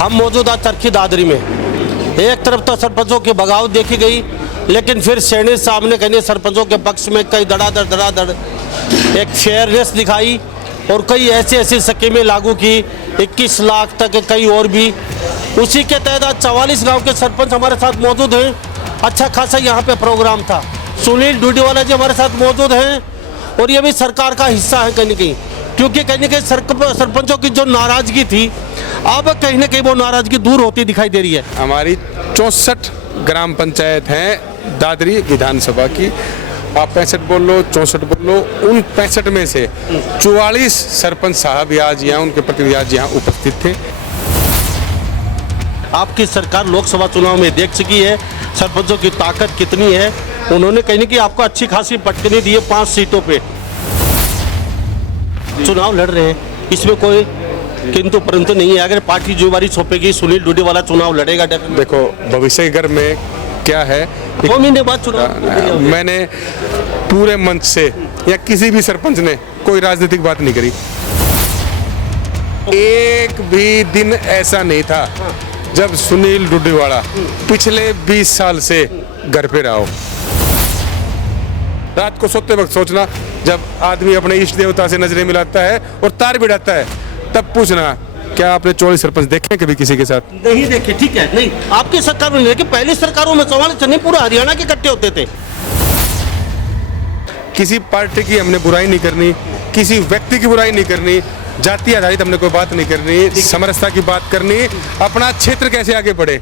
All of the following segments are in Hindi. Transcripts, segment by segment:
हम मौजूद आज चरखी दादरी में। एक तरफ तो सरपंचों की बगावत देखी गई, लेकिन फिर सैनी साहब ने कहीं सरपंचों के पक्ष में कई धड़ाधड़ एक फेयरनेस दिखाई और कई ऐसी स्कीमें लागू की, 21 लाख तक, कई और भी। उसी के तहत आज 44 गांव के सरपंच हमारे साथ मौजूद हैं। अच्छा खासा यहाँ पे प्रोग्राम था। सुनील डूडीवाला जी हमारे साथ मौजूद हैं और ये भी सरकार का हिस्सा है कहीं न कहीं, क्योंकि कहीं न कहीं सरपंचों की जो नाराजगी थी, अब कहीं न कहीं वो नाराजगी दूर होती दिखाई दे रही है। हमारी 64 ग्राम पंचायत हैं दादरी विधानसभा की। आप 65 बोल लो, 64 बोल लो, उन 65 में से 44 सरपंच साहब आज यहाँ, उनके प्रतिनिधि आज यहाँ उपस्थित थे। आपकी सरकार लोकसभा चुनाव में देख चुकी है सरपंचों की ताकत कितनी है। उन्होंने कहीं न कहीं आपको अच्छी खासी पटकनी दी है 5 सीटों पे। चुनाव लड़ रहे हैं, इसमें कोई किंतु परंतु नहीं है। अगर पार्टी जिम्मेदारी सौंपेगी, सुनील डूडीवाला चुनाव लड़ेगा। देखो भविष्य घर में क्या है, 2 महीने बाद चुनाव। मैंने पूरे मंच से या किसी भी सरपंच ने कोई राजनीतिक बात नहीं करी। एक भी दिन ऐसा नहीं था जब सुनील डूडीवाला पिछले 20 साल से घर पे रहा हो। रात को सोते वक्त सोचना, जब आदमी अपने इष्ट देवता से नजरें मिलाता है और तार बिड़ाता है, तब पूछना क्या आपने 44 सरपंच देखे कभी किसी के साथ? नहीं देखे, ठीक है। नहीं, आपकी सरकार में नहीं देखे। पहली सरकारों में 44 नहीं, पूरा हरियाणा के इकट्ठे होते थे। किसी पार्टी की हमने बुराई नहीं करनी, किसी व्यक्ति की बुराई नहीं करनी, जाति आधारित हमने कोई बात नहीं करनी, समरसता की बात करनी। अपना क्षेत्र कैसे आगे बढ़े,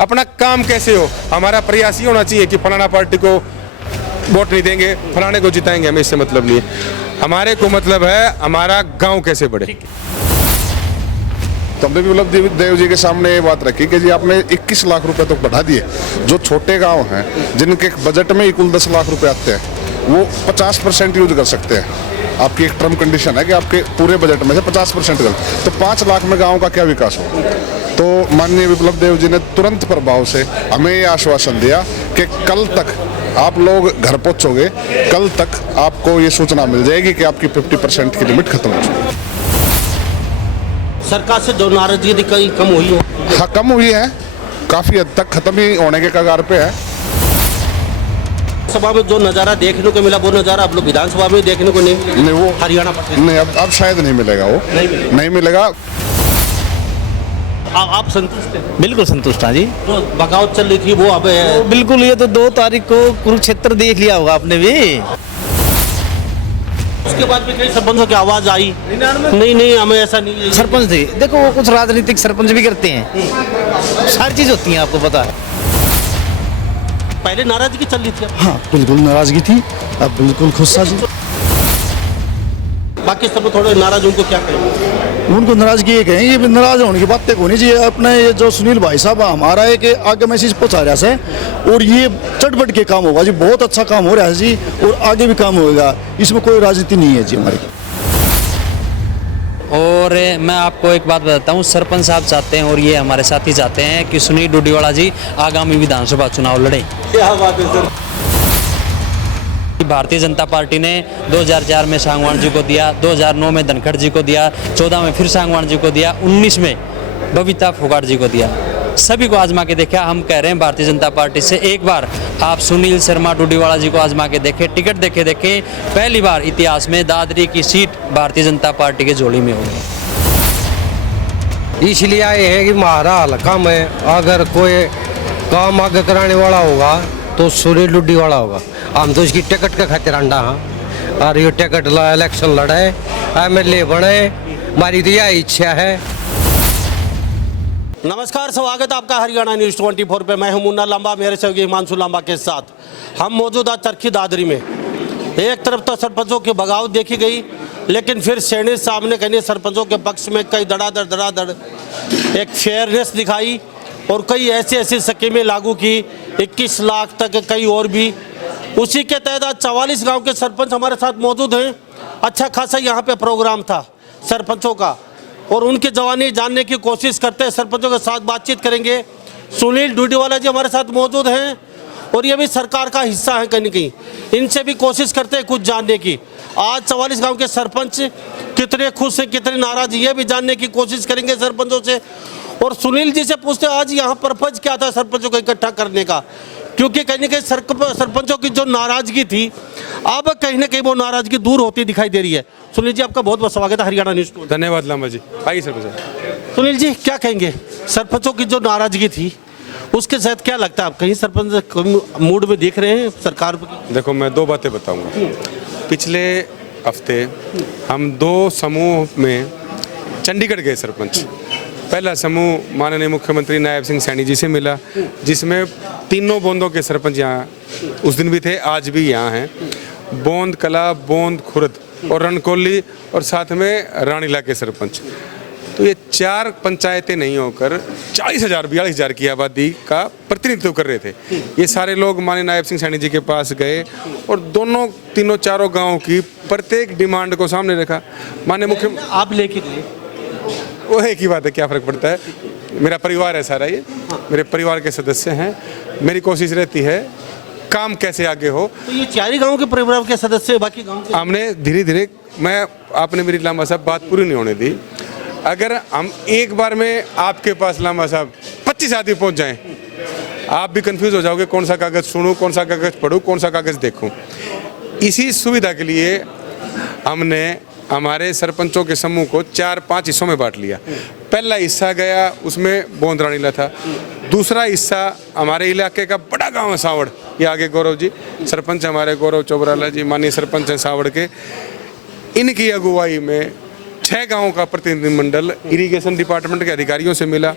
अपना काम कैसे हो, हमारा प्रयास ये होना चाहिए कि फलाना पार्टी को वोट नहीं देंगे, फलाने को जिताएंगे, हमें इससे मतलब नहीं है। हमारे को मतलब है हमारा गांव कैसे बढ़े। तो हमने भी बिप्लब देव जी के सामने ये बात रखी कि जी आपने 21 लाख रुपए तो बढ़ा दिए। जो छोटे गांव हैं जिनके बजट में ही कुल 10 लाख रुपए आते हैं, वो 50% यूज कर सकते हैं। आपकी एक टर्म कंडीशन है कि आपके पूरे बजट में से 50% कर, तो 5 लाख में गाँव का क्या विकास हो। तो माननीय बिप्लब देव जी ने तुरंत प्रभाव से हमें ये आश्वासन दिया कि कल तक आप लोग घर पहुंचोगे, कल तक आपको ये सूचना मिल जाएगी कि आपकी 50% की लिमिट खत्म हो चुकी है। सरकार से जो नाराजगी कहीं कम हुई है? हाँ, कम हुई है, काफी हद तक खत्म ही होने के कगार पे है। सभा में जो नज़ारा देखने को मिला, वो नज़ारा आप लोग विधानसभा में देखने को नहीं वो हरियाणा नहीं, अब शायद नहीं मिलेगा, वो नहीं मिलेगा। आप संतुष्ट हैं? बिल्कुल संतुष्ट हैं जी। जो बगावत चल रही थी वो अब बिल्कुल, ये तो 2 तारीख को कुरुक्षेत्र देख लिया होगा आपने भी। उसके बाद भी कई सरपंचों की आवाज आई, नहीं हमें ऐसा नहीं है। सरपंच थे, देखो वो कुछ राजनीतिक सरपंच भी करते हैं, सारी चीज होती है, आपको पता है। पहले नाराजगी चल रही थी। हाँ बिल्कुल नाराजगी थी, अब बिल्कुल खुश था जी। बाकी सब थोड़े नाराज, उनको क्या कहें? उनको नाराजगी ये कहें, ये नाराज होने की बात होनी चाहिए। अपने ये जो सुनील भाई साहब हमारा है कि आगे मैसेज पहुंचा रहा है और ये चटपट के काम होगा जी, बहुत अच्छा काम हो रहा है जी और आगे भी काम होगा, इसमें कोई राजनीति नहीं है जी हमारी। और मैं आपको एक बात बताता हूँ, सरपंच साहब चाहते हैं और ये हमारे साथी चाहते हैं कि सुनील डूडीवाला जी आगामी विधानसभा चुनाव लड़े। क्या बात है सर। भारतीय जनता पार्टी ने 2004 में सांगवान जी को दिया, 2009 में धनखड़ जी को दिया, 14 में फिर सांगवान जी को दिया, 19 में बबीता फोगाट जी को दिया। सभी को आजमा के देखा। हम कह रहे हैं भारतीय जनता पार्टी से एक बार आप सुनील शर्मा डूडीवाला जी को आजमा के देखें, टिकट देखें। पहली बार इतिहास में दादरी की सीट भारतीय जनता पार्टी के झोली में होगी। इसलिए ये है कि हमारा हल्का में अगर कोई काम आगे कराने वाला होगा तो सुनील डूडीवाला होगा। हम तो इसकी टिकट के खातिर अंडा हाँ, और ये टिकट इलेक्शन लड़े, MLA बने, हमारी तो यह इच्छा है। नमस्कार, स्वागत है आपका हरियाणा न्यूज़ 24 पे। मैं हूं मुन्ना लांबा, मेरे सहयोगी हिमांशु लांबा के साथ। हम मौजूद आज चरखी दादरी में। एक तरफ तो सरपंचों की बगावत देखी गई, लेकिन फिर सैनी साहब ने कहीं सरपंचों के पक्ष में कई धड़ाधड़ एक फेयरनेस दिखाई और कई ऐसी स्कीमें लागू की, 21 लाख तक, कई और भी। उसी के तहत आज 44 गांव के सरपंच हमारे साथ मौजूद हैं। अच्छा खासा यहाँ पे प्रोग्राम था सरपंचों का और उनकी जवानी जानने की कोशिश करते हैं। सरपंचों के साथ बातचीत करेंगे। सुनील डूडीवाला जी हमारे साथ मौजूद हैं और ये भी सरकार का हिस्सा है कहीं न कहीं। इनसे भी कोशिश करते हैं कुछ जानने की। आज 44 गांव के सरपंच कितने खुश हैं, कितने नाराज, ये भी जानने की कोशिश करेंगे सरपंचों से। और सुनील जी से पूछते आज यहाँ पर्पज क्या था सरपंचों को इकट्ठा करने का, क्योंकि कहीं ना कहीं सरपंचों की जो नाराजगी थी अब कहीं ना कहीं वो नाराजगी दूर होती दिखाई दे रही है। सुनील जी आपका बहुत बहुत स्वागत है हरियाणा न्यूज़ में। धन्यवाद लांबा जी। आइए सरपंच। सुनील जी क्या कहेंगे, सरपंचों की जो नाराजगी थी उसके साथ क्या लगता है आप कहीं सरपंच मूड में देख रहे हैं सरकार की? देखो मैं दो बातें बताऊंगा। पिछले हफ्ते हम दो समूह में चंडीगढ़ गए सरपंच। पहला समूह माननीय मुख्यमंत्री नायब सिंह सैनी जी से मिला, जिसमें तीनों बोंदों के सरपंच यहाँ उस दिन भी थे, आज भी यहाँ हैं। बोंद कला, बोंद खुर्द और रणकोली और साथ में रानीला के सरपंच। तो ये 4 पंचायतें नहीं होकर 42,000 की आबादी का प्रतिनिधित्व कर रहे थे। ये सारे लोग माननीय नायब सिंह सैनी जी के पास गए और तीनों चारों गाँव की प्रत्येक डिमांड को सामने रखा। माननीय मुख्य आप लेके गए, वो एक ही बात है, क्या फ़र्क पड़ता है। मेरा परिवार है सारा, ये मेरे परिवार के सदस्य हैं। मेरी कोशिश रहती है काम कैसे आगे हो। तो ये 4 गाँव के परिवार के सदस्य बाकी गाँव के हमने धीरे धीरे आपने मेरी लांबा साहब बात पूरी नहीं होने दी। अगर हम एक बार में आपके पास लांबा साहब 25 आदमी पहुंच जाएं, आप भी कंफ्यूज हो जाओगे कौन सा कागज़ सुनूं, कौन सा कागज़ पढूं, कौन सा कागज़ देखूं। इसी सुविधा के लिए हमने हमारे सरपंचों के समूह को 4-5 हिस्सों में बांट लिया। पहला हिस्सा गया, उसमें बोंद रानीला था। दूसरा हिस्सा हमारे इलाके का बड़ा गांव है सावड़, ये आगे गौरव जी सरपंच हमारे गौरव चोबराला जी माननीय सरपंच हैं सावड़ के। इनकी अगुवाई में 6 गाँव का प्रतिनिधिमंडल इरिगेशन डिपार्टमेंट के अधिकारियों से मिला।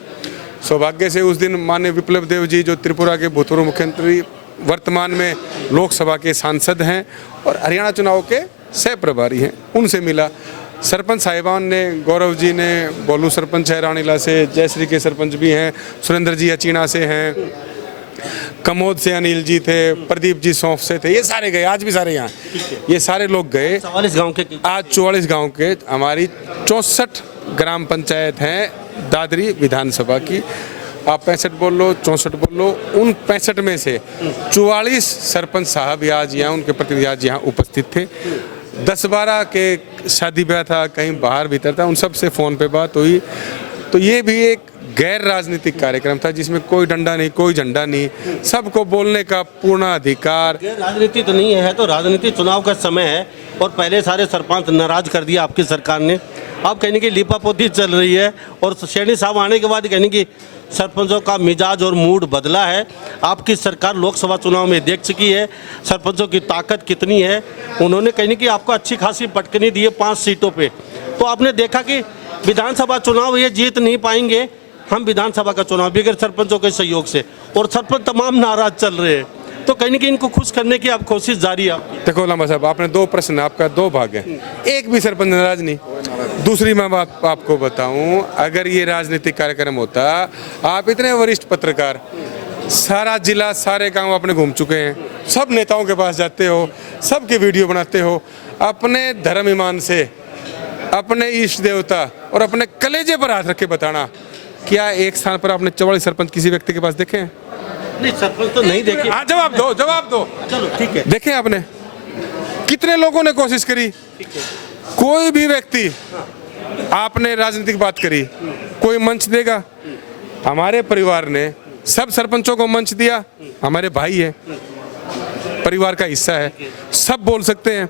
सौभाग्य से उस दिन माननीय विप्लव देव जी जो त्रिपुरा के भूतपूर्व मुख्यमंत्री वर्तमान में लोकसभा के सांसद हैं और हरियाणा चुनाव के सह प्रभारी हैं, उनसे मिला। सरपंच साहिबान ने, गौरव जी ने, बोलू सरपंच है रानीला से, जयश्री के सरपंच भी हैं, सुरेंद्र जी अचीना से हैं, कमोद से अनिल जी थे, प्रदीप जी सौंफ से थे, ये सारे गए, आज भी सारे यहाँ, ये सारे लोग गए। 44 गाँव के आज 44 गांव के हमारी 64 ग्राम पंचायत हैं दादरी विधानसभा की। आप 65 बोल लो, 64 बोल लो, उन 65 में से 44 सरपंच साहब आज यहाँ, उनके प्रतिनिधि आज यहाँ उपस्थित थे। 10-12 के शादी ब्याह था, कहीं बाहर भीतर था, उन सब से फ़ोन पे बात हुई। तो ये भी एक गैर राजनीतिक कार्यक्रम था जिसमें कोई डंडा नहीं, कोई झंडा नहीं, सबको बोलने का पूर्ण अधिकार। राजनीति तो नहीं है, तो राजनीति चुनाव का समय है और पहले सारे सरपंच नाराज कर दिया आपकी सरकार ने। अब कहने की लिपापोती चल रही है और सैनी साहब आने के बाद कहने की सरपंचों का मिजाज और मूड बदला है। आपकी सरकार लोकसभा चुनाव में देख चुकी है सरपंचों की ताकत कितनी है। उन्होंने कहने की आपको अच्छी खासी पटकनी दी है 5 सीटों पे। तो आपने देखा कि विधानसभा चुनाव ये जीत नहीं पाएंगे हम, विधानसभा का चुनाव बगैर सरपंचों के सहयोग से, और सरपंच तमाम नाराज चल रहे हैं। तो कहीं ना कहीं इनको खुश करने की आप कोशिश जारी है आपकी। देखो लांबा साहब, आपने 2 प्रश्न, आपका 2 भाग है, एक भी सरपंच नाराज नहीं। दूसरी मैं बात आपको बताऊं, अगर ये राजनीतिक कार्यक्रम होता, आप इतने वरिष्ठ पत्रकार, सारा जिला सारे गांव आपने घूम चुके हैं, सब नेताओं के पास जाते हो, सबके वीडियो बनाते हो, अपने धर्म ईमान से, अपने इष्ट देवता और अपने कलेजे पर हाथ रख के बताना, क्या एक स्थान पर आपने 44 सरपंच किसी व्यक्ति के पास देखे हैं? नहीं, सरपंच तो नहीं देखे। हाँ, जवाब दो। चलो ठीक है। देखे आपने? कितने लोगों ने कोशिश करी? कोई भी व्यक्ति, आपने राजनीतिक बात करी, कोई मंच देगा? हमारे परिवार ने सब सरपंचों को मंच दिया। हमारे भाई है, परिवार का हिस्सा है, सब बोल सकते हैं।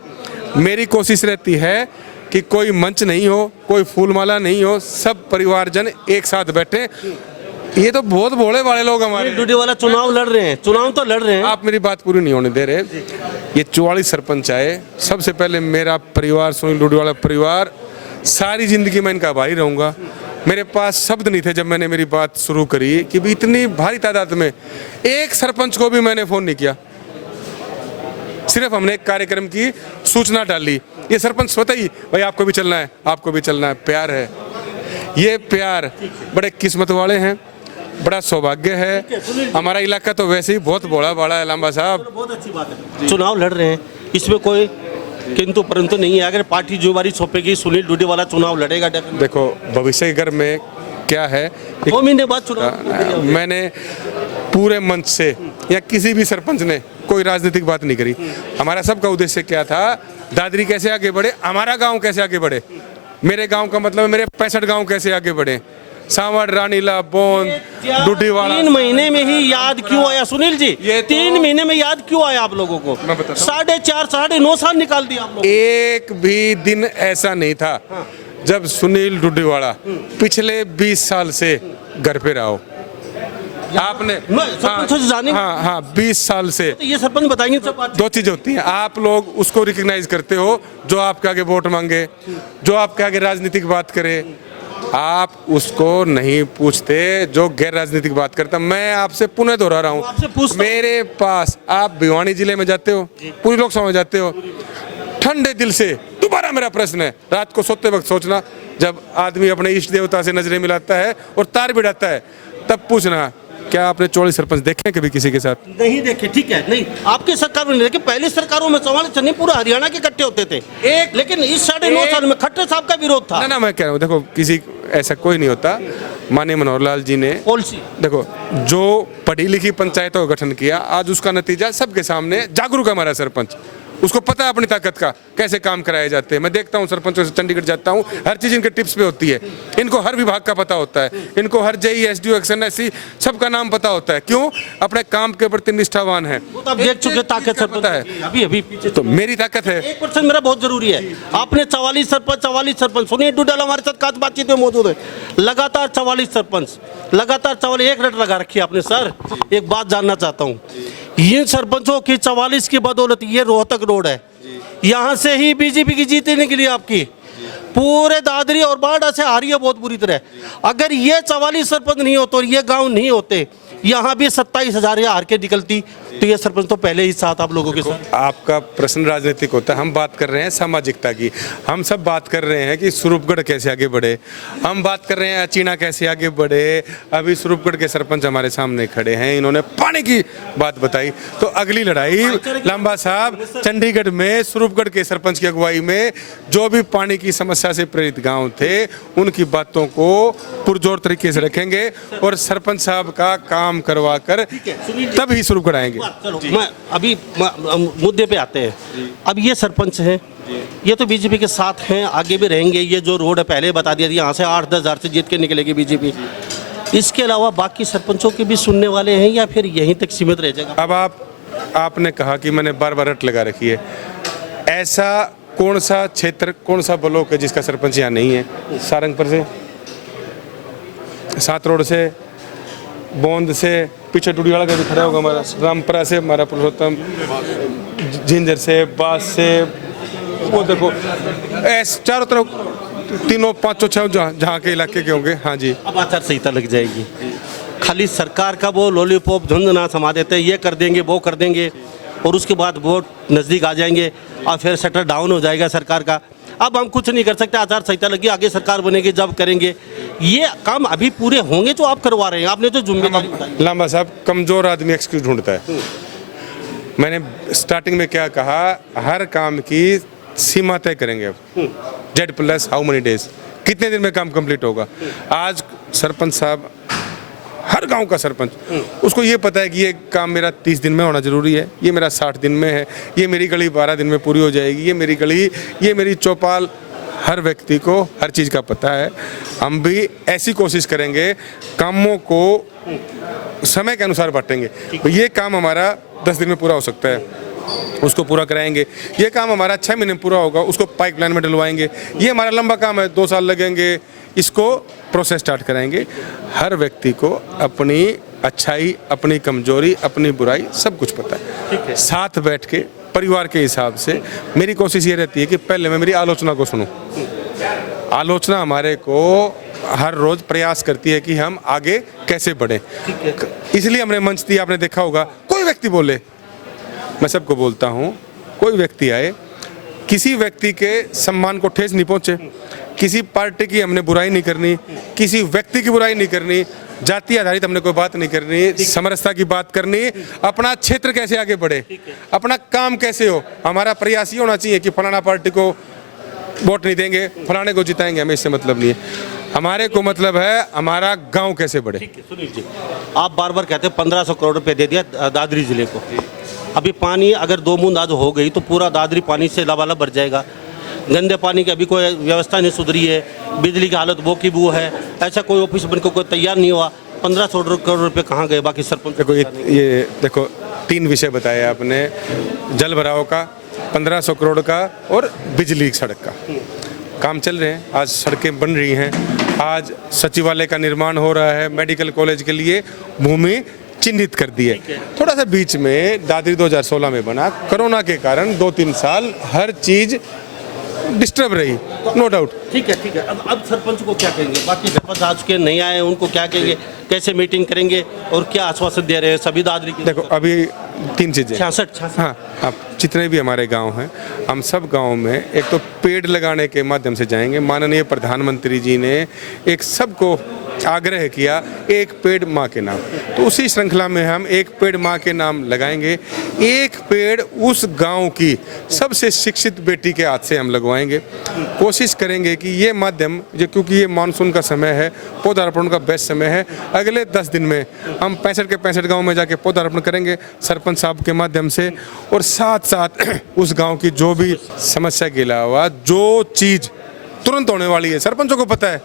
मेरी कोशिश रहती है कि कोई मंच नहीं हो, कोई फूलमाला नहीं हो, सब परिवारजन एक साथ बैठे। ये तो बहुत भोले वाले लोग हमारे डूडी वाला चुनाव लड़ रहे हैं, चुनाव तो लड़ रहे हैं। आप मेरी बात पूरी नहीं होने दे रहे। ये 44 सरपंच आए, सबसे पहले मेरा परिवार, सुनील डूडी वाला परिवार, सारी जिंदगी मैं इनका भाई रहूँगा। मेरे पास शब्द नहीं थे जब मैंने मेरी बात शुरू करी कि भी इतनी भारी तादाद में एक सरपंच को भी मैंने फ़ोन नहीं किया, सिर्फ हमने एक कार्यक्रम की सूचना डाली। ये सरपंच स्वतः ही, भाई आपको भी चलना है, आपको भी चलना है, प्यार है। ये प्यार, बड़े किस्मत वाले हैं, बड़ा सौभाग्य है। हमारा इलाका तो वैसे ही बहुत बड़ा बड़ा है लांबा साहब। बहुत अच्छी बात है, चुनाव लड़ रहे हैं, इसमें कोई किंतु परंतु नहीं है। अगर पार्टी जिम्मेवारी सौंपेगी, सुनील डूडी वाला चुनाव लड़ेगा। देखो भविष्य के घर में क्या है, 2 महीने बाद चुनाव। मैंने पूरे मंच से या किसी भी सरपंच ने कोई राजनीतिक बात नहीं करी। हमारा सबका उद्देश्य क्या था, दादरी कैसे आगे बढ़े, हमारा गांव कैसे आगे बढ़े, मेरे गांव का मतलब है मेरे 65 गांव कैसे आगे बढ़े। सांवड़, रानीला, बोंद, डुडीवाड़ा। 3 महीने में ही याद क्यों आया सुनील जी? ये तो- 3 महीने में याद क्यों आया आप लोगों को? मैं बताता हूं। 4.5 9.5 साल निकाल दिया आप लोग। एक भी दिन ऐसा नहीं था जब सुनील डुडीवाड़ा पिछले 20 साल से घर पे रहा हो। आपने सरपंचों से जाने हाँ 20 साल से। तो ये सरपंच बताएंगे सब बात। दो चीज होती हैं, आप लोग उसको रिकग्नाइज करते हो जो आपके आगे वोट मांगे, जो आपके आगे राजनीतिक बात करे। आप उसको नहीं पूछते जो गैर राजनीतिक बात करता। मैं आपसे पुनः दोहरा रहा आपसे हूँ, पूछता हूं। मेरे पास आप भिवानी जिले में जाते हो, पूरी लोकसभा में जाते हो, ठंडे दिल से दोबारा मेरा प्रश्न है, रात को सोते वक्त सोचना, जब आदमी अपने इष्ट देवता से नजरें मिलाता है और तार बिठाता है, तब पूछना क्या आपने 44 सरपंच देखे हैं कभी किसी के साथ? नहीं देखे, ठीक है, नहीं आपकी सरकार में नहीं देखे। पहले सरकारों में 44 नहीं पूरा हरियाणा के इकट्ठे होते थे एक- लेकिन इस 9.5 साल में खट्टर साहब का विरोध था। ना मैं कह रहा हूँ, देखो किसी ऐसा कोई नहीं होता। माननीय मनोहर लाल जी ने पॉलिसी देखो जो पढ़ी लिखी पंचायतों का गठन किया, आज उसका नतीजा सबके सामने। जागरूक है हमारा सरपंच, उसको पता है अपनी ताकत का, कैसे काम कराए जाते हैं। मैं देखता हूँ सरपंचों से चंडीगढ़ जाता हूँ, हर चीज़ इनके टिप्स पे होती है। इनको हर विभाग का पता होता है, इनको हर जेई एसडीओ एक्सएनएससी सबका नाम पता होता है। क्यों? अपने काम के प्रति निष्ठावान है। वो तो आप देख चुके ताकत का पता है। सरपंच अभी अभी पीछे तो मेरी ताकत है। 1% मेरा बहुत जरूरी है। आपने 44 सरपंच सुनिए, डुडल हमारे साथ काज बातचीत में मौजूद है। लगातार 44 सरपंच, लगातार 44 एक रट लगा रखी है आपने। सर एक बात जानना चाहता हूँ, इन सरपंचों की 44 की बदौलत ये रोहतक रोड है, यहाँ से ही बीजेपी की जीतने के लिए आपकी पूरे दादरी और बाड़ा से आ रही है बहुत बुरी तरह। अगर ये 44 सरपंच नहीं होते और ये गांव नहीं होते, यहाँ भी 27,000 हार के निकलती, तो ये सरपंच तो पहले ही साथ आप लोगों के साथ। आपका प्रश्न राजनीतिक होता है, हम बात कर रहे हैं सामाजिकता की। हम सब बात कर रहे हैं कि स्वरूपगढ़ कैसे आगे बढ़े, हम बात कर रहे हैं अचीना कैसे आगे बढ़े। अभी स्वरूपगढ़ के सरपंच हमारे सामने खड़े हैं, इन्होंने पानी की बात बताई। तो अगली लड़ाई लांबा साहब चंडीगढ़ में स्वरूपगढ़ के सरपंच की अगुवाई में जो भी पानी की समस्या से प्रेरित गांव थे, उनकी बातों को पुरजोर तरीके से रखेंगे और सरपंच साहब का काम करवा कर तब ही स्वरूपगढ़ आएंगे। चलो मैं अभी मुद्दे पे आते हैं। अब ये सरपंच हैं, ये तो बीजेपी के साथ हैं, आगे भी रहेंगे। ये जो रोड है पहले बता दिया, यहाँ से 8-10 हज़ार से जीत के निकलेगी बीजेपी। इसके अलावा बाकी सरपंचों के भी सुनने वाले हैं या फिर यहीं तक सीमित रह जाएगा? अब आपने कहा कि मैंने बार रट लगा रखी है, ऐसा कौन सा क्षेत्र, कौन सा ब्लॉक है जिसका सरपंच यहाँ नहीं है? सारंगपुर से, 7 रोड से, बोंद से, पीछे डुडीवाड़ा का भी खड़ा होगा हमारा, रामपुरा से हमारा पुरुषोत्तम, झिंझर से, बास से, वो देखो ऐसे चारों तरफ 3, 5, 6 जहाँ के इलाके के होंगे। हाँ जी, अब आचार संहिता लग जाएगी। खाली सरकार का वो लॉलीपॉप झुंझ ना समा देते, ये कर देंगे वो कर देंगे, और उसके बाद वोट नज़दीक आ जाएंगे और फिर शटर डाउन हो जाएगा सरकार का। अब हम कुछ नहीं कर सकते, आचार संहिता लगी, आगे सरकार बनेगी जब करेंगे। ये काम अभी पूरे होंगे जो आप करवा रहे हैं, आपने जो जिम्मेदारी बताई। लांबा साहब कमजोर आदमी एक्सक्यूज ढूंढता है। मैंने स्टार्टिंग में क्या कहा, हर काम की सीमा तय करेंगे। अब Z+ हाउ मेनी डेज, कितने दिन में काम कंप्लीट होगा। आज सरपंच साहब, हर गांव का सरपंच, उसको ये पता है कि ये काम मेरा 30 दिन में होना जरूरी है, ये मेरा 60 दिन में है, ये मेरी गली 12 दिन में पूरी हो जाएगी, ये मेरी गली, ये मेरी चौपाल। हर व्यक्ति को हर चीज़ का पता है। हम भी ऐसी कोशिश करेंगे, कामों को समय के अनुसार बांटेंगे। ये काम हमारा 10 दिन में पूरा हो सकता है, उसको पूरा कराएंगे। ये काम हमारा 6 महीने में पूरा होगा, उसको पाइपलाइन में डलवाएंगे। ये हमारा लंबा काम है, 2 साल लगेंगे, इसको प्रोसेस स्टार्ट कराएंगे। हर व्यक्ति को अपनी अच्छाई, अपनी कमजोरी, अपनी बुराई सब कुछ पता है। साथ बैठ के परिवार के हिसाब से मेरी कोशिश ये रहती है कि पहले मैं मेरी आलोचना को सुनूं। आलोचना हमारे को हर रोज प्रयास करती है कि हम आगे कैसे बढ़े। इसलिए हमने मंच दिया, आपने देखा होगा, कोई व्यक्ति बोले, मैं सबको बोलता हूँ, कोई व्यक्ति आए, किसी व्यक्ति के सम्मान को ठेस नहीं पहुँचे, किसी पार्टी की हमने बुराई नहीं करनी, किसी व्यक्ति की बुराई नहीं करनी, जाति आधारित हमने कोई बात नहीं करनी, समरसता की बात करनी। अपना क्षेत्र कैसे आगे बढ़े, अपना काम कैसे हो, हमारा प्रयास ये होना चाहिए कि फलाना पार्टी को वोट नहीं देंगे, फलाने को जिताएंगे, हमें इससे मतलब नहीं है। हमारे को मतलब है हमारा गांव कैसे बढ़े। सुनील जी, आप बार बार कहते हैं 1500 करोड़ रुपए दे दिया दादरी जिले को। अभी पानी अगर 2 बूंद आज हो गई तो पूरा दादरी पानी से लबालब भर जाएगा। गंदे पानी की अभी कोई व्यवस्था नहीं सुधरी है, बिजली की हालत वो की वो है, ऐसा कोई ऑफिस बनकर कोई तैयार नहीं हुआ। 1500 करोड़ रुपए कहाँ गए? बाकी सरपंच देखो ये देखो 3 विषय बताए आपने, जल भराव का, 1500 करोड़ का और बिजली की सड़क का। काम चल रहे हैं, आज सड़कें बन रही हैं, आज सचिवालय का निर्माण हो रहा है, मेडिकल कॉलेज के लिए भूमि चिन्हित कर दी है। थोड़ा सा बीच में दादरी 2016 में बना, कोरोना के कारण 2-3 साल हर चीज डिस्टर्ब रही, नो डाउट। ठीक है ठीक है। अब सरपंच को क्या कहेंगे? बाकी सरपंच आज के नहीं आए, उनको क्या कहेंगे? कैसे मीटिंग करेंगे और क्या आश्वासन दे रहे हैं सभी दादरी की? देखो अभी 3 चीजें, 66 हाँ, आप जितने भी हमारे गांव हैं, हम सब गांव में एक तो पेड़ लगाने के माध्यम से जाएंगे। माननीय प्रधानमंत्री जी ने एक सबको आग्रह किया, एक पेड़ माँ के नाम, तो उसी श्रृंखला में हम एक पेड़ माँ के नाम लगाएंगे। एक पेड़ उस गांव की सबसे शिक्षित बेटी के हाथ से हम लगवाएंगे। कोशिश करेंगे कि ये माध्यम, क्योंकि ये मानसून का समय है, पौधारोपण का बेस्ट समय है, अगले 10 दिन में हम 65 के 65 गाँव में जाके पौधारोपण करेंगे सरपंच साहब के माध्यम से। और साथ साथ उस गाँव की जो भी समस्या के अलावा जो चीज़ तुरंत होने वाली है, सरपंचों को पता है,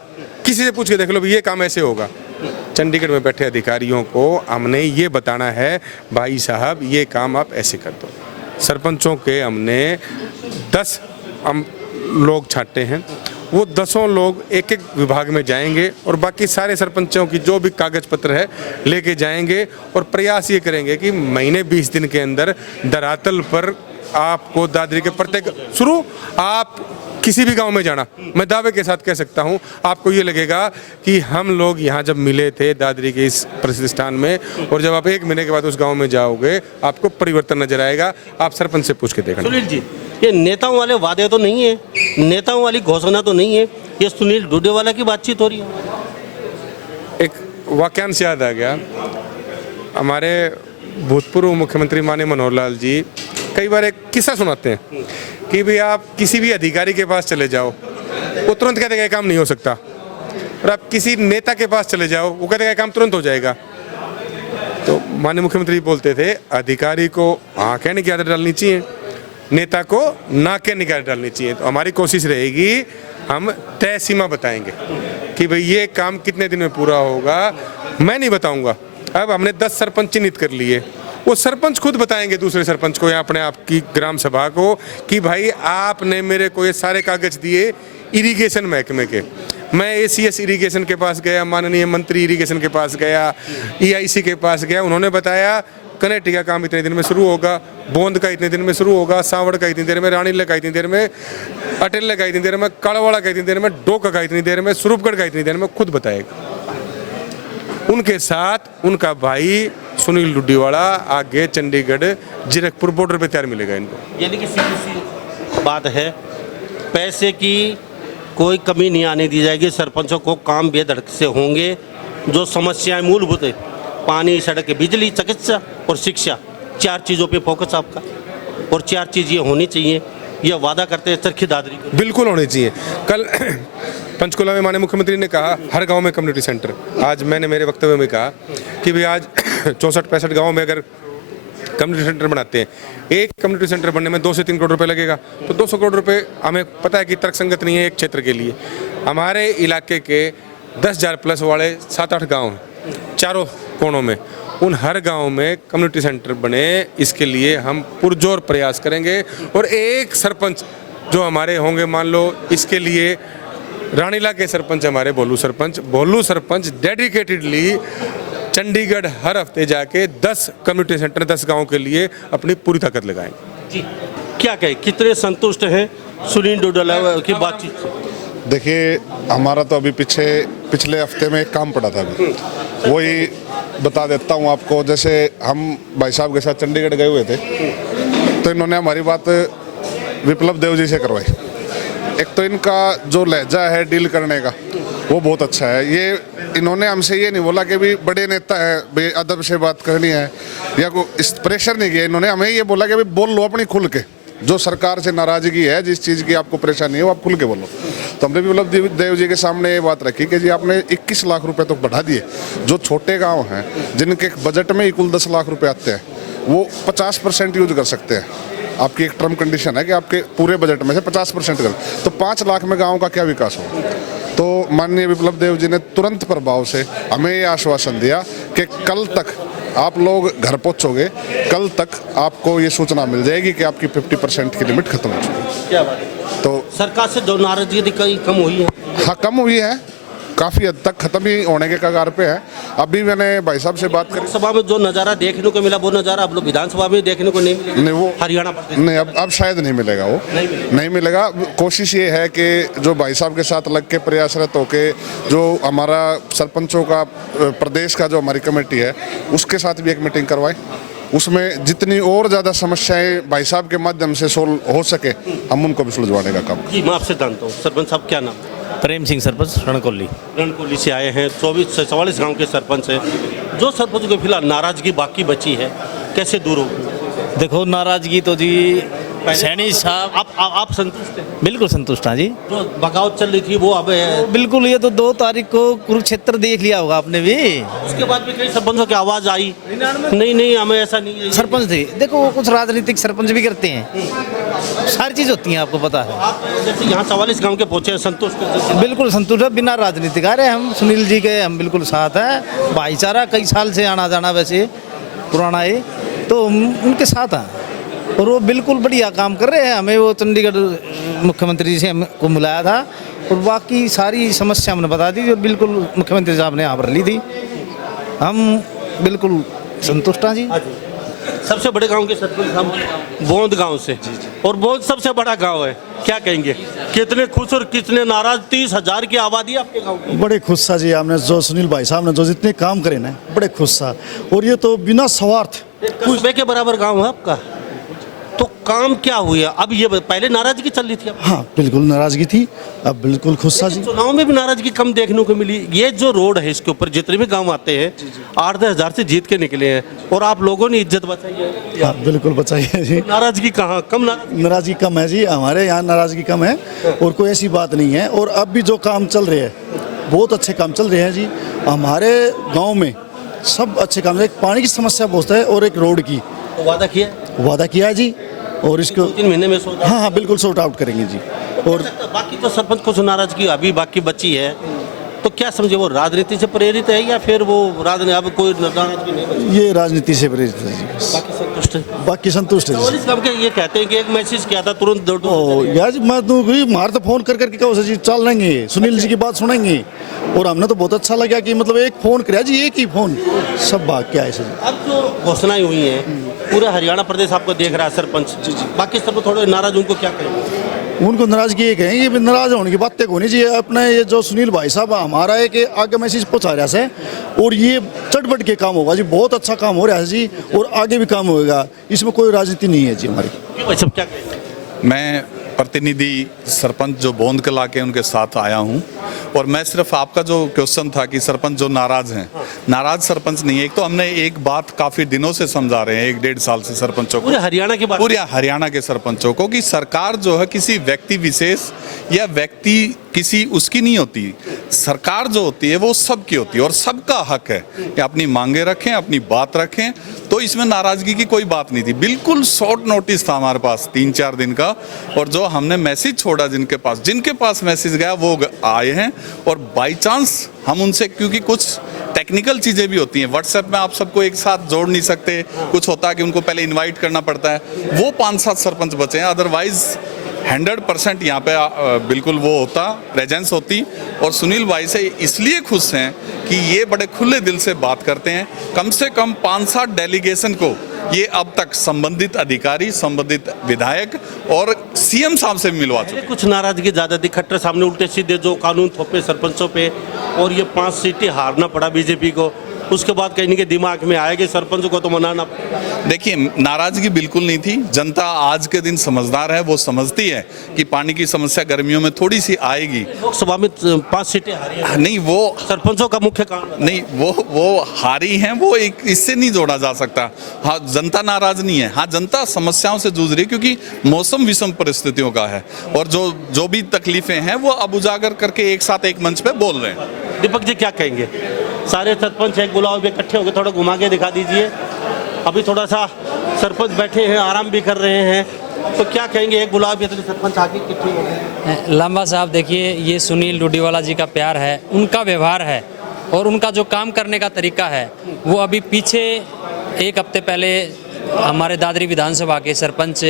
किसी से पूछ के देख लो भी ये काम ऐसे होगा। चंडीगढ़ में बैठे अधिकारियों को हमने ये बताना है, भाई साहब ये काम आप ऐसे कर दो। सरपंचों के हमने 10 लोग छांटे हैं, वो 10 लोग एक एक विभाग में जाएंगे और बाकी सारे सरपंचों की जो भी कागज पत्र है लेके जाएंगे और प्रयास ये करेंगे कि महीने 20 दिन के अंदर धरातल पर आपको दादरी के प्रत्येक शुरू, आप किसी भी गांव में जाना, मैं दावे के साथ कह सकता हूं, आपको ये लगेगा कि हम लोग यहाँ जब मिले थे दादरी के इस प्रतिष्ठान में, और जब आप 1 महीने के बाद उस गांव में जाओगे आपको परिवर्तन नजर आएगा। आप सरपंच से पूछ के देखना। सुनील जी, ये नेताओं वाले वादे तो नहीं है, नेताओं वाली घोषणा तो नहीं है, ये सुनील डूडेवाला की बातचीत हो रही है। एक वाक्यांश याद आ गया, हमारे भूतपूर्व मुख्यमंत्री माननीय मनोहर लाल जी कई बार एक किस्सा सुनाते हैं कि भाई आप किसी भी अधिकारी के पास चले जाओ, वो तुरंत कहते हैं काम नहीं हो सकता, और आप किसी नेता के पास चले जाओ, वो कहते हैं काम तुरंत हो जाएगा। तो माननीय मुख्यमंत्री बोलते थे, अधिकारी को हाँ कहने की आदत डालनी चाहिए, नेता को ना कहने की आदत डालनी चाहिए। तो हमारी कोशिश रहेगी, हम तय सीमा बताएंगे कि भाई ये काम कितने दिन में पूरा होगा, मैं नहीं बताऊंगा। अब हमने 10 सरपंच चिन्हित कर लिए, वो सरपंच खुद बताएंगे दूसरे सरपंच को या अपने आपकी ग्राम सभा को कि भाई आपने मेरे को ये सारे कागज दिए इरिगेशन महकमे के। मैं ACS इरिगेशन के पास गया, माननीय मंत्री इरिगेशन के पास गया, EIC के पास गया, उन्होंने बताया कनेक्टी का काम इतने दिन में शुरू होगा, बोंद का इतने दिन में शुरू होगा, सांवड़ का इतनी देर में, रानीला का इतनी देर में, अटेला का इतनी देर में, काड़ावाड़ा का इतनी देर में, डोका का इतनी देर में, स्वरूपगढ़ का इतनी देर में, खुद बताएगा। उनके साथ उनका भाई सुनील डूडीवाला आगे चंडीगढ़ जीरकपुर बॉर्डर पे तैयार मिलेगा इनको। यानी कि सीधी सी बात है, पैसे की कोई कमी नहीं आने दी जाएगी, सरपंचों को काम बेधड़क से होंगे। जो समस्याएं मूलभूत है, पानी, सड़क, बिजली, चिकित्सा और शिक्षा, 4 चीज़ों पे फोकस आपका, और 4 चीज़ ये होनी चाहिए, ये वादा करते हैं चरखी दादरी को। बिल्कुल होनी चाहिए। कल पंचकुला में माननीय मुख्यमंत्री ने कहा हर गांव में कम्युनिटी सेंटर। आज मैंने मेरे वक्तव्य में कहा कि भाई आज 64-65 गांव में अगर कम्युनिटी सेंटर बनाते हैं, एक कम्युनिटी सेंटर बनने में 2 से 3 करोड़ रुपए लगेगा, तो 200 करोड़ रुपए हमें पता है कि तर्कसंगत नहीं है एक क्षेत्र के लिए। हमारे इलाके के 10,000 प्लस वाले 7-8 गाँव हैं चारों कोणों में, उन हर गांव में कम्युनिटी सेंटर बने, इसके लिए हम पुरजोर प्रयास करेंगे। और एक सरपंच जो हमारे होंगे, मान लो इसके लिए रानीला के सरपंच हमारे भोलू सरपंच डेडिकेटेडली चंडीगढ़ हर हफ्ते जाके 10 कम्युनिटी सेंटर 10 गाँव के लिए अपनी पूरी ताकत लगाएंगे। जी, क्या कहे, कितने संतुष्ट हैं सुनील डूडेवाला की बातचीत से? देखिए, हमारा तो अभी पिछले हफ्ते में एक काम पड़ा था, अभी वही बता देता हूँ आपको। जैसे हम भाई साहब के साथ चंडीगढ़ गए हुए थे, तो इन्होंने हमारी बात विप्लव देव जी से करवाई। एक तो इनका जो लहजा है डील करने का वो बहुत अच्छा है। ये इन्होंने हमसे ये नहीं बोला कि भी बड़े नेता है, भाई अदब से बात करनी है, या कोई प्रेशर नहीं किया। इन्होंने हमें ये बोला कि भाई बोल लो अपनी खुल के, जो सरकार से नाराजगी है, जिस चीज़ की आपको परेशानी है वो आप खुल के बोलो। तो हमने विप्लव देव जी के सामने ये बात रखी कि जी आपने 21 लाख रुपए तो बढ़ा दिए। जो छोटे गांव हैं जिनके बजट में ही कुल 10 लाख रुपए आते हैं, वो 50% यूज कर सकते हैं। आपकी एक टर्म कंडीशन है कि आपके पूरे बजट में से 50% कर, तो 5 लाख में गांव का क्या विकास हो। तो माननीय विप्लव देव जी ने तुरंत प्रभाव से हमें ये आश्वासन दिया कि कल तक आप लोग घर पहुंचोगे, कल तक आपको ये सूचना मिल जाएगी कि आपकी 50% की लिमिट खत्म हो चुकी है। क्या बात है। तो सरकार से जो नाराजगी कहीं कम हुई है? हाँ, कम हुई है, काफ़ी हद तक खत्म ही होने के कगार पे है। अभी मैंने भाई साहब से बात करी, सभा में जो नज़ारा देखने को मिला वो नज़ारा अब लोग विधानसभा में देखने को नहीं मिलेगा। नहीं वो हरियाणा प्रदेश नहीं, अब शायद नहीं मिलेगा, वो नहीं मिलेगा। कोशिश ये है कि जो भाई साहब के साथ लग के प्रयासरत होके जो हमारा सरपंचों का प्रदेश का जो हमारी कमेटी है उसके साथ भी एक मीटिंग करवाएं, उसमें जितनी और ज़्यादा समस्याएं भाई साहब के माध्यम से सोल्व हो सके हम उनको भी सुलझवाने का काम। जी मैं आपसे जानता हूँ सरपंच साहब, क्या नाम? प्रेम सिंह सरपंच रणकोली। रणकोली से आए हैं, 24 से 44 गांव के सरपंच हैं। जो सरपंच को फिलहाल नाराजगी बाकी बची है, कैसे दूर होगी? देखो नाराजगी तो जी सैनी साहब आप संतुष्ट हैं? बिल्कुल संतुष्ट हैं जी। जो बगावत चल रही थी वो अब है। बिल्कुल, ये तो 2 तारीख को कुरुक्षेत्र देख लिया होगा आपने भी। उसके बाद भी कई सरपंचों की आवाज आई, नहीं हमें ऐसा नहीं है। सरपंच थे, देखो वो कुछ राजनीतिक सरपंच भी करते हैं, सारी चीज होती है, आपको पता है। आप जैसे यहाँ 44 गांव के पहुंचे हैं, संतुष्ट हैं? बिल्कुल संतुष्ट है, बिना राजनीतिक। अरे हम सुनील जी के हम बिल्कुल साथ है, भाईचारा कई साल से आना जाना वैसे पुराना है, तो उनके साथ हैं और वो बिल्कुल बढ़िया काम कर रहे हैं। हमें वो चंडीगढ़ मुख्यमंत्री जी से हमको मिलाया था और बाकी सारी समस्या हमने बता दी और बिल्कुल मुख्यमंत्री साहब ने यहाँ पर ली थी। हम बिल्कुल संतुष्ट हैं जी। सबसे बड़े गांव के सरपंच हम बोंद गांव से, और बोंद सबसे बड़ा गांव है, क्या कहेंगे? कितने खुश और कितने नाराज? 30,000 की आबादी है आपके गांव की। बड़े खुश था जी, हमने जो सुनील भाई साहब ने जो जितने काम करे ना, बड़े खुश था। और ये तो बिना स्वार्थ कस्बे के बराबर गांव है आपका, तो काम क्या हुआ? अब ये पहले नाराजगी चल रही थी, अब हाँ बिल्कुल नाराजगी थी, अब बिल्कुल खुश था जी। चुनाव में भी नाराजगी कम देखने को मिली। ये जो रोड है इसके ऊपर जितने भी गांव आते हैं 8-10 हज़ार से जीत के निकले हैं और आप लोगों ने इज्जत बचाई है। हाँ बिल्कुल बचाइए जी। नाराजगी कहाँ कम? नाराजगी कम है जी, हमारे यहाँ नाराजगी कम है और कोई ऐसी बात नहीं है। और अब भी जो काम चल रहे हैं बहुत अच्छे काम चल रहे हैं जी। हमारे गाँव में सब अच्छे काम, एक पानी की समस्या बहुत है और एक रोड की वादा किया है जी, और इसको 2-3 महीने में हाँ बिल्कुल सॉर्ट आउट करेंगे जी। और बाकी तो सरपंच को नाराजगी अभी बाकी बची है, तो क्या समझे वो राजनीति से प्रेरित है या फिर वो राजनीति? अब कोई नाराजगी नहीं बची, ये राजनीति से प्रेरित है जी। बाकी संतुष्ट है। बाकी संतुष्ट है जी। सबके ये कहते हैं कि एक मैसेज किया था तुरंत यार जी, मैं तो मार तो फोन कर करके कहो जी चल लेंगे, सुनील जी की बात सुनेंगे। और हमने तो बहुत अच्छा लगा कि मतलब एक फोन कराया जी, एक ही फोन सब भाग के आए सर। अब जो घोषणाएं हुई हैं पूरा हरियाणा प्रदेश आपको देख रहा है सरपंच, बाकी सब थोड़े नाराज, उनको क्या कहेंगे? उनको नाराजगी ये कहें, ये भी नाराज होने की बातें होनी चाहिए। अपने ये जो सुनील भाई साहब हमारा है कि आगे मैसेज पहुँचा रहा है और ये चटपट के काम होगा जी, बहुत अच्छा काम हो रहा है जी और आगे भी काम होगा, इसमें कोई राजनीति नहीं है जी हमारी। भाई सब क्या कहेंगे? मैं प्रतिनिधि सरपंच जो बोंद कला के उनके साथ आया हूं और मैं सिर्फ आपका जो क्वेश्चन था कि सरपंच जो नाराज हैं, नाराज सरपंच नहीं है। एक तो हमने एक बात काफी दिनों से समझा रहे हैं, 1-1.5 साल से सरपंचों को, पूरे हरियाणा की बात, पूरे हरियाणा के सरपंचों को, कि सरकार जो है किसी व्यक्ति विशेष या व्यक्ति किसी उसकी नहीं होती। सरकार जो होती है वो सबकी होती है और सबका हक है कि अपनी मांगे रखें, अपनी बात रखें। तो इसमें नाराजगी की कोई बात नहीं थी, बिल्कुल शॉर्ट नोटिस था हमारे पास 3-4 दिन का, और जो हमने मैसेज छोड़ा जिनके पास मैसेज गया वो आए हैं। और बाई चांस हम उनसे, क्योंकि कुछ टेक्निकल चीज़ें भी होती हैं, व्हाट्सएप में आप सबको एक साथ जोड़ नहीं सकते, कुछ होता है कि उनको पहले इनवाइट करना पड़ता है, वो 5-7 सरपंच बचे हैं। अदरवाइज 100% यहाँ पे बिल्कुल वो होता, प्रेजेंस होती। और सुनील भाई से इसलिए खुश हैं कि ये बड़े खुले दिल से बात करते हैं। कम से कम 5-7 डेलीगेशन को ये अब तक संबंधित अधिकारी, संबंधित विधायक और सीएम साहब से मिलवा चुके। कुछ नाराजगी ज्यादा थी, खट्टर सामने उल्टे सीधे जो कानून थोपे सरपंचों पे और ये 5 सीटें हारना पड़ा बीजेपी को, उसके बाद कहीं के दिमाग में आएगा सरपंच को तो मनाना। देखिए, नाराजगी बिल्कुल नहीं थी। जनता आज के दिन समझदार है, वो समझती है कि पानी की समस्या गर्मियों में थोड़ी सी आएगी। लोकसभा में 5 सीटें हारी हैं। नहीं, वो सरपंचों का मुख्य कारण नहीं, वो हारी हैं, वो एक इससे नहीं जोड़ा जा सकता। हाँ, जनता नाराज नहीं है, हाँ जनता समस्याओं से जूझ रही है क्योंकि मौसम विषम परिस्थितियों का है और जो भी तकलीफें हैं वो अब उजागर करके एक साथ एक मंच पे बोल रहे हैं। दीपक जी क्या कहेंगे? सारे सरपंच एक बुलाओ भी इकट्ठे होकर थोड़ा घुमा के दिखा दीजिए। अभी थोड़ा सा सरपंच बैठे हैं, आराम भी कर रहे हैं। तो क्या कहेंगे, एक गुलाब इतने सरपंच आके कितने हो गए? लांबा साहब देखिए, ये सुनील डूडीवाला जी का प्यार है, उनका व्यवहार है और उनका जो काम करने का तरीका है वो अभी पीछे एक हफ्ते पहले हमारे दादरी विधानसभा के सरपंच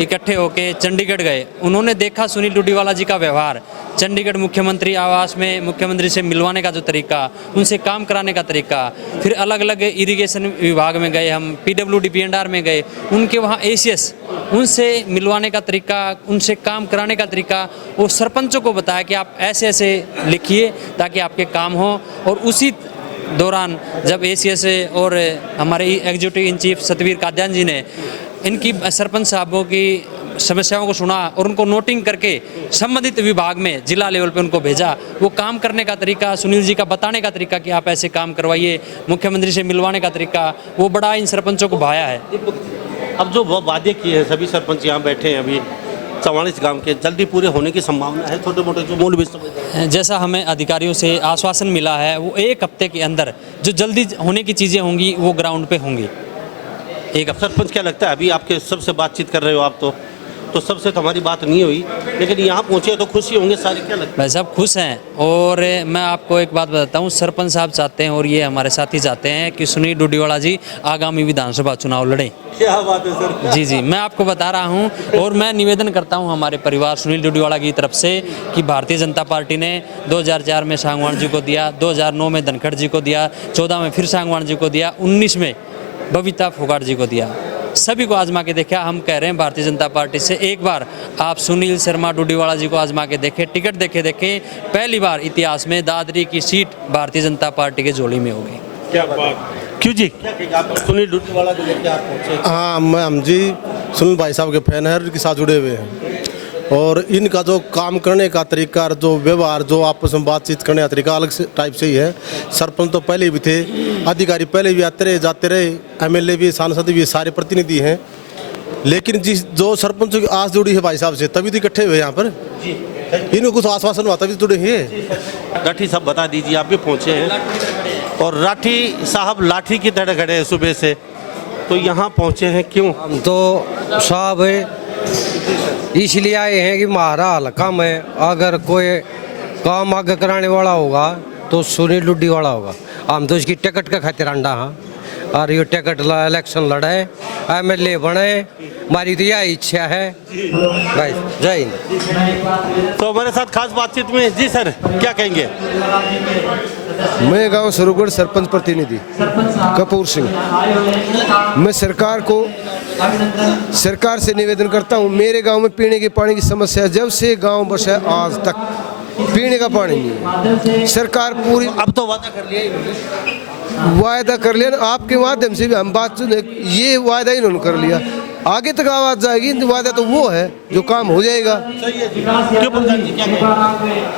इकट्ठे होकर चंडीगढ़ गए। उन्होंने देखा सुनील डूडीवाला जी का व्यवहार, चंडीगढ़ मुख्यमंत्री आवास में मुख्यमंत्री से मिलवाने का जो तरीका, उनसे काम कराने का तरीका, फिर अलग अलग इरिगेशन विभाग में गए, हम PWD P&R में गए, उनके वहाँ ACS उनसे मिलवाने का तरीका, उनसे काम कराने का तरीका, वो सरपंचों को बताया कि आप ऐसे ऐसे लिखिए ताकि आपके काम हो। और उसी दौरान जब ACS और हमारे executive in chief Satveer Kadyan ji ने इनकी सरपंच साहबों की समस्याओं को सुना और उनको नोटिंग करके संबंधित विभाग में जिला लेवल पे उनको भेजा, वो काम करने का तरीका, सुनील जी का बताने का तरीका कि आप ऐसे काम करवाइए, मुख्यमंत्री से मिलवाने का तरीका, वो बड़ा इन सरपंचों को भाया है। अब जो वादे किए हैं सभी सरपंच यहाँ बैठे हैं अभी 44 गांव के, जल्दी पूरे होने की संभावना है? छोटे मोटे जो मूल विषय जैसा हमें अधिकारियों से आश्वासन मिला है, वो एक हफ्ते के अंदर जो जल्दी होने की चीज़ें होंगी वो ग्राउंड पे होंगी। एक सरपंच क्या लगता है, अभी आपके सबसे बातचीत कर रहे हो आप, तो सबसे तो हमारी बात नहीं हुई, लेकिन यहाँ पहुँचे तो खुशी होंगे सारे, क्या लगता है? भाई साहब खुश हैं। और मैं आपको एक बात बताता हूँ, सरपंच साहब चाहते हैं और ये हमारे साथी चाहते हैं कि सुनील डूडीवाला जी आगामी विधानसभा चुनाव लड़ें। क्या बात है सर। जी जी, मैं आपको बता रहा हूँ और मैं निवेदन करता हूँ हमारे परिवार सुनील डूडीवाला की तरफ से कि भारतीय जनता पार्टी ने 2004 में सांगवान जी को दिया, 2009 में धनखड़ जी को दिया, 14 में फिर सांगवान जी को दिया, 19 में बबीता फोगाट जी को दिया। सभी को आजमा के देखा। हम कह रहे हैं भारतीय जनता पार्टी से एक बार आप सुनील शर्मा डूडीवाला जी को आजमा के देखें, टिकट देखें। पहली बार इतिहास में दादरी की सीट भारतीय जनता पार्टी के झोली में हो गई। क्या बात, क्यों जी, क्या कहेंगे आप सुनील डूडीवाला जी लेके आप पहुंचे? हाँ, हम जी सुनील भाई साहब के फैन हैं, उनके साथ जुड़े हुए हैं और इनका जो काम करने का तरीका, जो व्यवहार, जो आपस में बातचीत करने का तरीका अलग से टाइप से ही है। सरपंच तो पहले भी थे, अधिकारी पहले भी आते रहे जाते रहे, MLA भी, सांसद भी, सारे प्रतिनिधि हैं, लेकिन जो सरपंच की आस जुड़ी है भाई साहब से, तभी तो इकट्ठे हुए यहाँ पर। इनको कुछ आश्वासन हुआ तभी जुड़े हैं। राठी साहब बता दीजिए, आप भी पहुँचे हैं और राठी साहब लाठी की तरह खड़े हैं सुबह से, तो यहाँ पहुँचे हैं क्यों? हम तो साहब इसलिए आए हैं कि हमारा हल्का में अगर कोई काम आगे कराने वाला होगा तो सुनील डूडीवाला होगा। हम तो इसकी टिकट का खातिर अंडा हाँ, और ये टिकट इलेक्शन लड़े, MLA बने, हमारी तो यह इच्छा है भाई। जय हिंद। तो हमारे साथ खास बातचीत में जी सर क्या कहेंगे? मैं गांव सरोगढ़ सरपंच प्रतिनिधि कपूर सिंह। मैं सरकार से निवेदन करता हूं, मेरे गांव में पीने के पानी की समस्या है। जब से गांव बसा है आज तक पीने का पानी नहीं है। सरकार पूरी, अब तो वादा कर लिया, वायदा कर लिया, आपके माध्यम से भी हम बात सुने, ये वायदा इन्होंने कर लिया, आगे तक आवाज जाएगी। वायदा तो वो है जो काम हो जाएगा।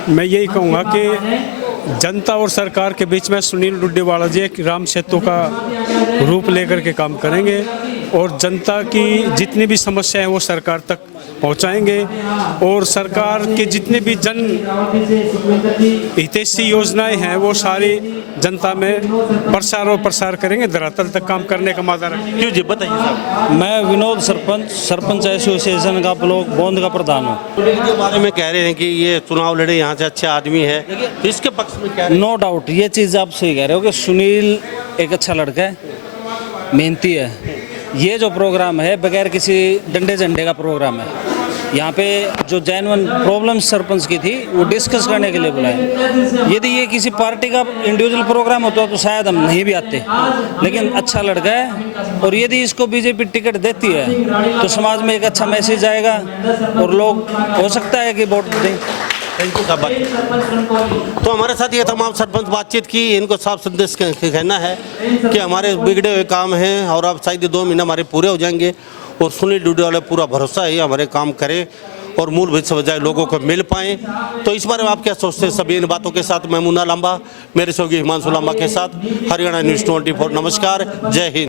मैं यही कहूँगा कि जनता और सरकार के बीच में सुनील डूडीवाला जी एक राम सेतु का रूप लेकर के काम करेंगे और जनता की जितनी भी समस्याएं वो सरकार तक पहुंचाएंगे और सरकार के जितने भी जन हितैषी योजनाएं हैं वो सारी जनता में प्रसार और प्रसार करेंगे, धरातल तक काम करने का मादा रखेंगे। क्यों जी, बताइए साहब। मैं विनोद सरपंच एसोसिएशन का ब्लॉक बोंद का प्रधान हूँ। के बारे में कह रहे हैं कि ये चुनाव लड़े यहाँ से अच्छा आदमी है, तो इसके पक्ष में क्या? नो डाउट ये चीज़ आप सही कह रहे हो कि सुनील एक अच्छा लड़का है, मेहनती है। ये जो प्रोग्राम है बगैर किसी डंडे झंडे का प्रोग्राम है। यहाँ पे जो जेन्युइन प्रॉब्लम सरपंच की थी वो डिस्कस करने के लिए बुलाए। यदि ये किसी पार्टी का इंडिविजुअल प्रोग्राम होता तो शायद हम नहीं भी आते, लेकिन अच्छा लड़का है और यदि इसको बीजेपी टिकट देती है तो समाज में एक अच्छा मैसेज आएगा और लोग हो सकता है कि वोट दें। तो हमारे साथ ये तमाम सरपंच बातचीत की, इनको साफ संदेश कहना है कि हमारे बिगड़े हुए काम हैं और अब शायद 2 महीने हमारे पूरे हो जाएंगे और सुनील डूडीवाला पूरा भरोसा है हमारे काम करें और मूलभूत समस्याएं लोगों को मिल पाएँ। तो इस बारे में आप क्या सोचते हैं? सभी इन बातों के साथ मैं मुन्ना लांबा, मेरे सहयोगी हिमांशु लांबा के साथ, हरियाणा न्यूज़ 24। नमस्कार, जय हिंद।